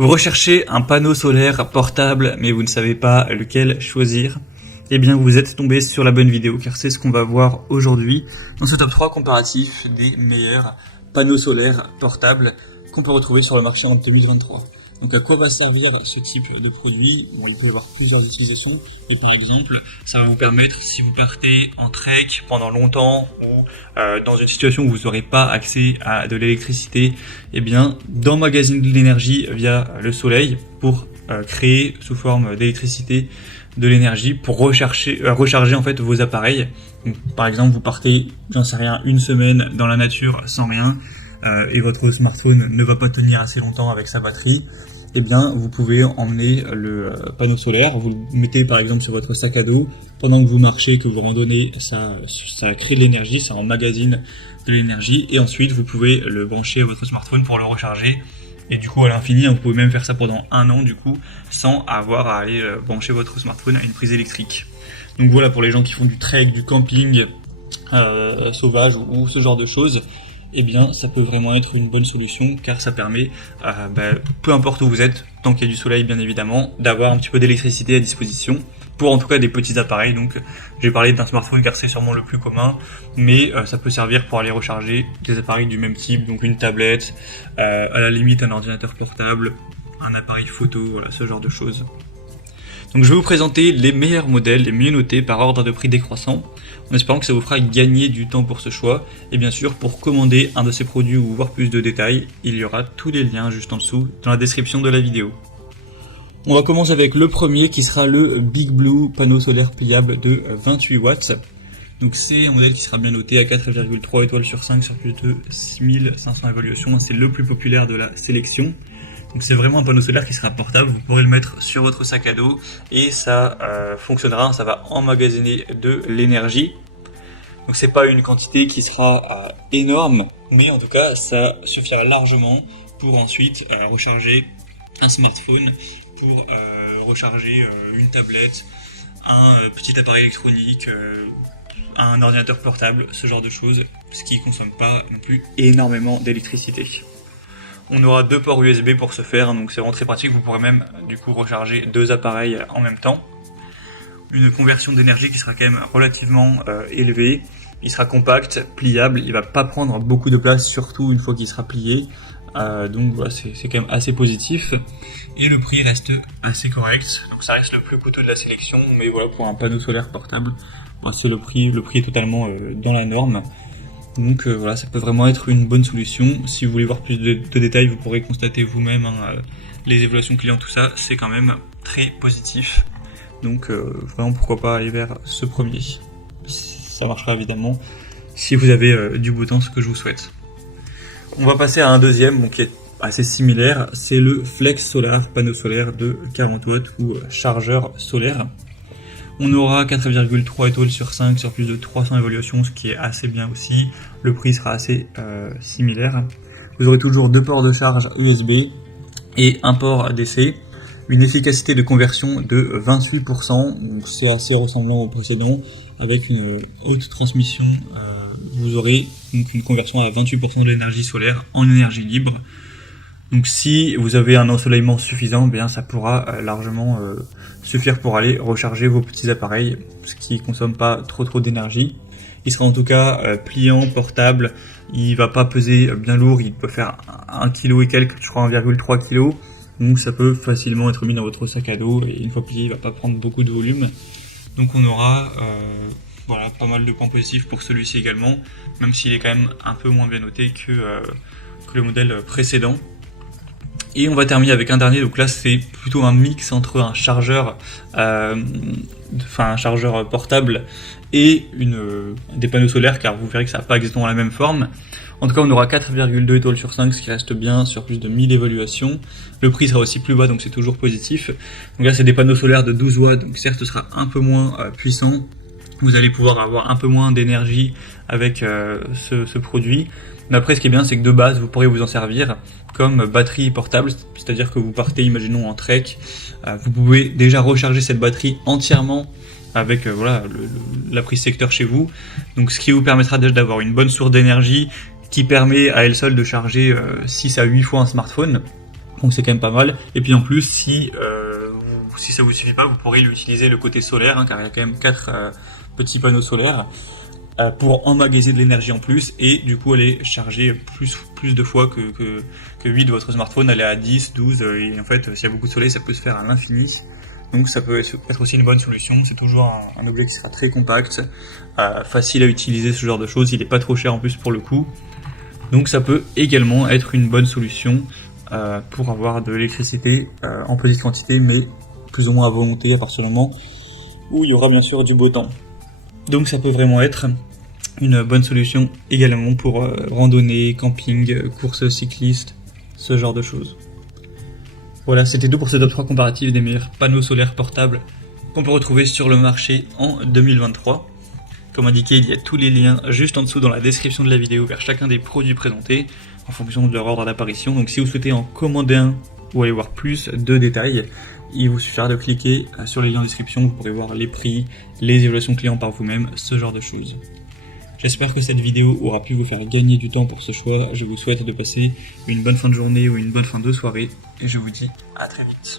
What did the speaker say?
Vous recherchez un panneau solaire portable, mais vous ne savez pas lequel choisir. Eh bien, vous êtes tombé sur la bonne vidéo, car c'est ce qu'on va voir aujourd'hui dans ce top 3 comparatif des meilleurs panneaux solaires portables qu'on peut retrouver sur le marché en 2023. Donc à quoi va servir ce type de produit? Bon, il peut y avoir plusieurs utilisations, et par exemple, ça va vous permettre, si vous partez en trek pendant longtemps ou dans une situation où vous n'aurez pas accès à de l'électricité, eh bien, d'emmagasiner de l'énergie via le soleil pour créer sous forme d'électricité de l'énergie pour recharger en fait vos appareils. Donc, par exemple, vous partez, j'en sais rien, une semaine dans la nature sans rien, et votre smartphone ne va pas tenir assez longtemps avec sa batterie, eh bien vous pouvez emmener le panneau solaire, vous le mettez par exemple sur votre sac à dos, pendant que vous marchez, que vous randonnez, ça crée de l'énergie, ça emmagasine de l'énergie, et ensuite vous pouvez le brancher à votre smartphone pour le recharger, et du coup à l'infini, vous pouvez même faire ça pendant un an du coup, sans avoir à aller brancher votre smartphone à une prise électrique. Donc voilà, pour les gens qui font du trek, du camping sauvage ou ce genre de choses, eh bien ça peut vraiment être une bonne solution, car ça permet, peu importe où vous êtes, tant qu'il y a du soleil bien évidemment, d'avoir un petit peu d'électricité à disposition, pour en tout cas des petits appareils. Donc j'ai parlé d'un smartphone car c'est sûrement le plus commun, mais ça peut servir pour aller recharger des appareils du même type, donc une tablette, à la limite un ordinateur portable, un appareil photo, ce genre de choses. Donc je vais vous présenter les meilleurs modèles, les mieux notés par ordre de prix décroissant, en espérant que ça vous fera gagner du temps pour ce choix. Et bien sûr, pour commander un de ces produits ou voir plus de détails, il y aura tous les liens juste en dessous dans la description de la vidéo. On va commencer avec le premier qui sera le Big Blue panneau solaire pliable de 28 watts. Donc c'est un modèle qui sera bien noté à 4,3 étoiles sur 5 sur plus de 6500 évaluations. C'est le plus populaire de la sélection. Donc c'est vraiment un panneau solaire qui sera portable, vous pourrez le mettre sur votre sac à dos et ça fonctionnera, ça va emmagasiner de l'énergie. Donc c'est pas une quantité qui sera énorme, mais en tout cas ça suffira largement pour ensuite recharger un smartphone, pour recharger une tablette, un petit appareil électronique, un ordinateur portable, ce genre de choses, ce qui ne consomme pas non plus énormément d'électricité. On aura deux ports USB pour ce faire, donc c'est vraiment très pratique, vous pourrez même du coup recharger deux appareils en même temps. Une conversion d'énergie qui sera quand même relativement élevée, il sera compact, pliable, il va pas prendre beaucoup de place, surtout une fois qu'il sera plié, donc voilà, c'est quand même assez positif. Et le prix reste assez correct, donc ça reste le plus coûteux de la sélection, mais voilà, pour un panneau solaire portable, c'est le prix est totalement dans la norme. Donc voilà, ça peut vraiment être une bonne solution. Si vous voulez voir plus de détails, vous pourrez constater vous-même les évaluations clients, tout ça, c'est quand même très positif. Donc vraiment, pourquoi pas aller vers ce premier. Ça marchera évidemment si vous avez du beau temps, ce que je vous souhaite. On va passer à un deuxième, qui est assez similaire, c'est le Flex Solar, panneau solaire de 40 watts ou chargeur solaire. On aura 4,3 étoiles sur 5 sur plus de 300 évaluations, ce qui est assez bien aussi. Le prix sera assez similaire. Vous aurez toujours deux ports de charge USB et un port DC. Une efficacité de conversion de 28%, donc c'est assez ressemblant au précédent. Avec une haute transmission, vous aurez donc une conversion à 28% de l'énergie solaire en énergie libre. Donc si vous avez un ensoleillement suffisant, bien ça pourra largement suffire pour aller recharger vos petits appareils, ce qui ne consomme pas trop d'énergie. Il sera en tout cas pliant, portable, il va pas peser bien lourd, il peut faire 1 kg et quelques, je crois 1,3 kg. Donc ça peut facilement être mis dans votre sac à dos et une fois plié, il va pas prendre beaucoup de volume. Donc on aura pas mal de points positifs pour celui-ci également, même s'il est quand même un peu moins bien noté que le modèle précédent. Et on va terminer avec un dernier, donc là c'est plutôt un mix entre un chargeur, un chargeur portable et des panneaux solaires, car vous verrez que ça n'a pas exactement la même forme. En tout cas, on aura 4,2 étoiles sur 5, ce qui reste bien sur plus de 1000 évaluations. Le prix sera aussi plus bas, donc c'est toujours positif. Donc là, c'est des panneaux solaires de 12 watts, donc certes, ce sera un peu moins puissant. Vous allez pouvoir avoir un peu moins d'énergie avec ce produit. Mais après, ce qui est bien, c'est que de base, vous pourrez vous en servir comme batterie portable, c'est-à-dire que vous partez, imaginons, en trek, vous pouvez déjà recharger cette batterie entièrement avec la prise secteur chez vous. Donc ce qui vous permettra déjà d'avoir une bonne source d'énergie qui permet à elle seule de charger 6 à 8 fois un smartphone. Donc c'est quand même pas mal. Et puis en plus, si ça vous suffit pas, vous pourrez utiliser le côté solaire, hein, car il y a quand même 4 petits panneaux solaires pour emmagasiner de l'énergie en plus et du coup aller charger plus de fois que 8 de votre smartphone, aller à 10, 12 et en fait s'il y a beaucoup de soleil ça peut se faire à l'infini. Donc ça peut être aussi une bonne solution, c'est toujours un objet qui sera très compact, facile à utiliser, ce genre de choses, il n'est pas trop cher en plus pour le coup. Donc ça peut également être une bonne solution pour avoir de l'électricité en petite quantité mais plus ou moins à volonté à partir du moment où il y aura bien sûr du beau temps. Donc ça peut vraiment être une bonne solution également pour randonnée, camping, courses cyclistes, ce genre de choses. Voilà, c'était tout pour ce top 3 comparatif des meilleurs panneaux solaires portables qu'on peut retrouver sur le marché en 2023. Comme indiqué, il y a tous les liens juste en dessous dans la description de la vidéo vers chacun des produits présentés en fonction de leur ordre d'apparition. Donc si vous souhaitez en commander un ou aller voir plus de détails, il vous suffira de cliquer sur les liens en description, vous pourrez voir les prix, les évaluations clients par vous-même, ce genre de choses. J'espère que cette vidéo aura pu vous faire gagner du temps pour ce choix. Je vous souhaite de passer une bonne fin de journée ou une bonne fin de soirée et je vous dis à très vite.